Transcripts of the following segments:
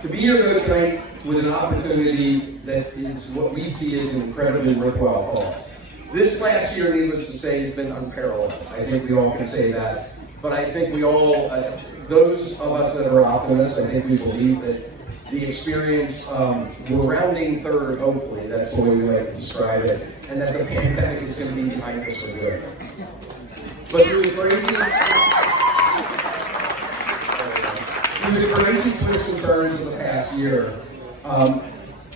to be here though tonight with an opportunity that is what we see as an incredibly worthwhile cause. This last year, needless to say, has been unparalleled. I think we all can say that. But I think we all, those of us that are optimists, I think we believe that the experience, we're rounding third, hopefully, that's the way we like to describe it, and that the pandemic is going to be behind us for good. But through the crazy twists and turns of the past year,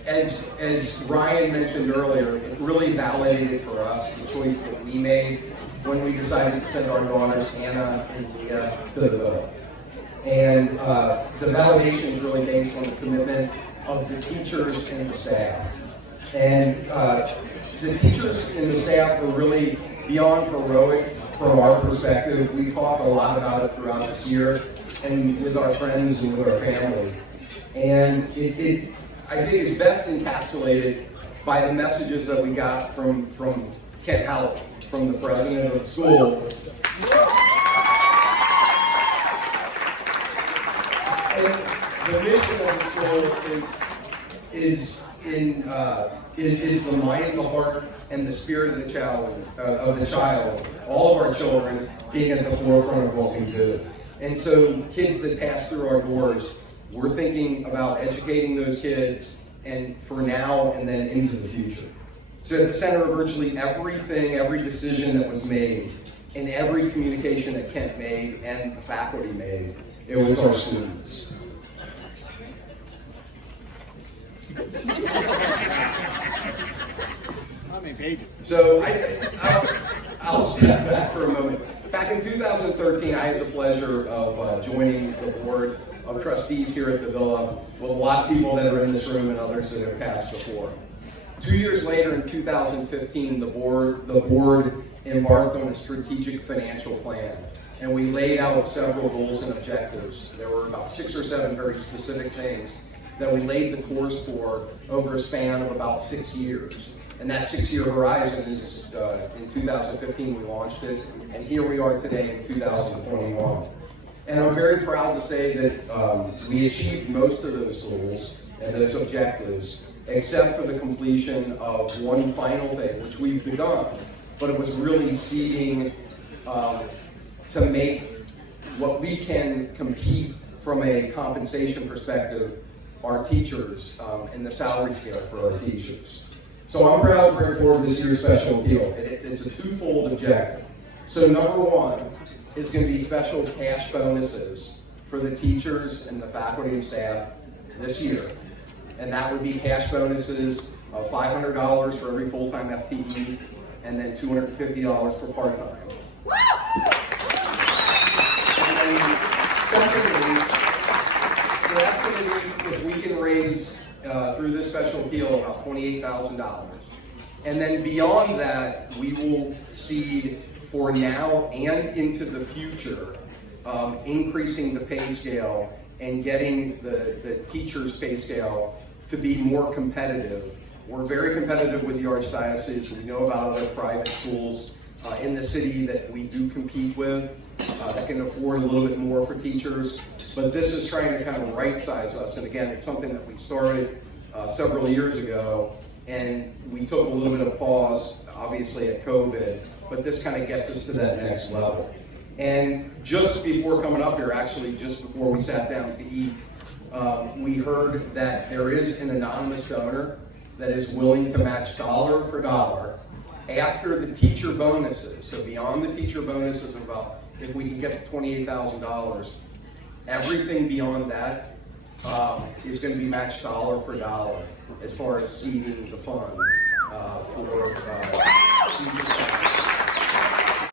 as Ryan mentioned earlier, it really validated for us the choice that we made when we decided to send our daughters, Anna and Leah, to the Villa. And the validation is really based on the commitment of the teachers and the staff. And the teachers and the staff were really beyond heroic from our perspective. We talked a lot about it throughout this year and with our friends and with our family. And it I think is best encapsulated by the messages that we got from Kent Howell, from the president of the school. And the mission of the school is the mind, the heart, and the spirit of the child, all of our children being at the forefront of what we do. And so kids that pass through our doors, we're thinking about educating those kids and for now and then into the future. So at the center of virtually everything, every decision that was made, and every communication that Kent made and the faculty made, it was our students. How many pages? So I'll step back for a moment. Back in 2013, I had the pleasure of joining the board of trustees here at the Villa with a lot of people that are in this room and others that have passed before. 2 years later, in 2015, the board embarked on a strategic financial plan, and we laid out several goals and objectives. There were about 6 or 7 very specific things that we laid the course for over a span of about 6 years. And that 6-year horizon is, in 2015 we launched it, and here we are today in 2021. And I'm very proud to say that we achieved most of those goals and those objectives, except for the completion of one final thing, which we've begun, but it was really seeding to make what we can compete from a compensation perspective, our teachers, and the salary scale for our teachers. So I'm proud to bring forward this year's special appeal. It's a twofold objective. So number one is going to be special cash bonuses for the teachers and the faculty and staff this year. And that would be cash bonuses of $500 for every full-time FTE and then $250 for part-time. And then secondly, so that's going to be, if we can raise through this special appeal about $28,000. And then beyond that, we will seed for now and into the future, increasing the pay scale and getting the teacher's pay scale to be more competitive. We're very competitive with the Archdiocese. We know about other private schools in the city that we do compete with that can afford a little bit more for teachers. But this is trying to kind of right-size us. And again, it's something that we started several years ago, and we took a little bit of pause, obviously, at COVID. But this kind of gets us to that next level. And just before coming up here, actually just before we sat down to eat, we heard that there is an anonymous donor that is willing to match dollar for dollar after the teacher bonuses. So beyond the teacher bonuses of about, if we can get to $28,000, everything beyond that is going to be matched dollar for dollar as far as seeding the fund for teachers.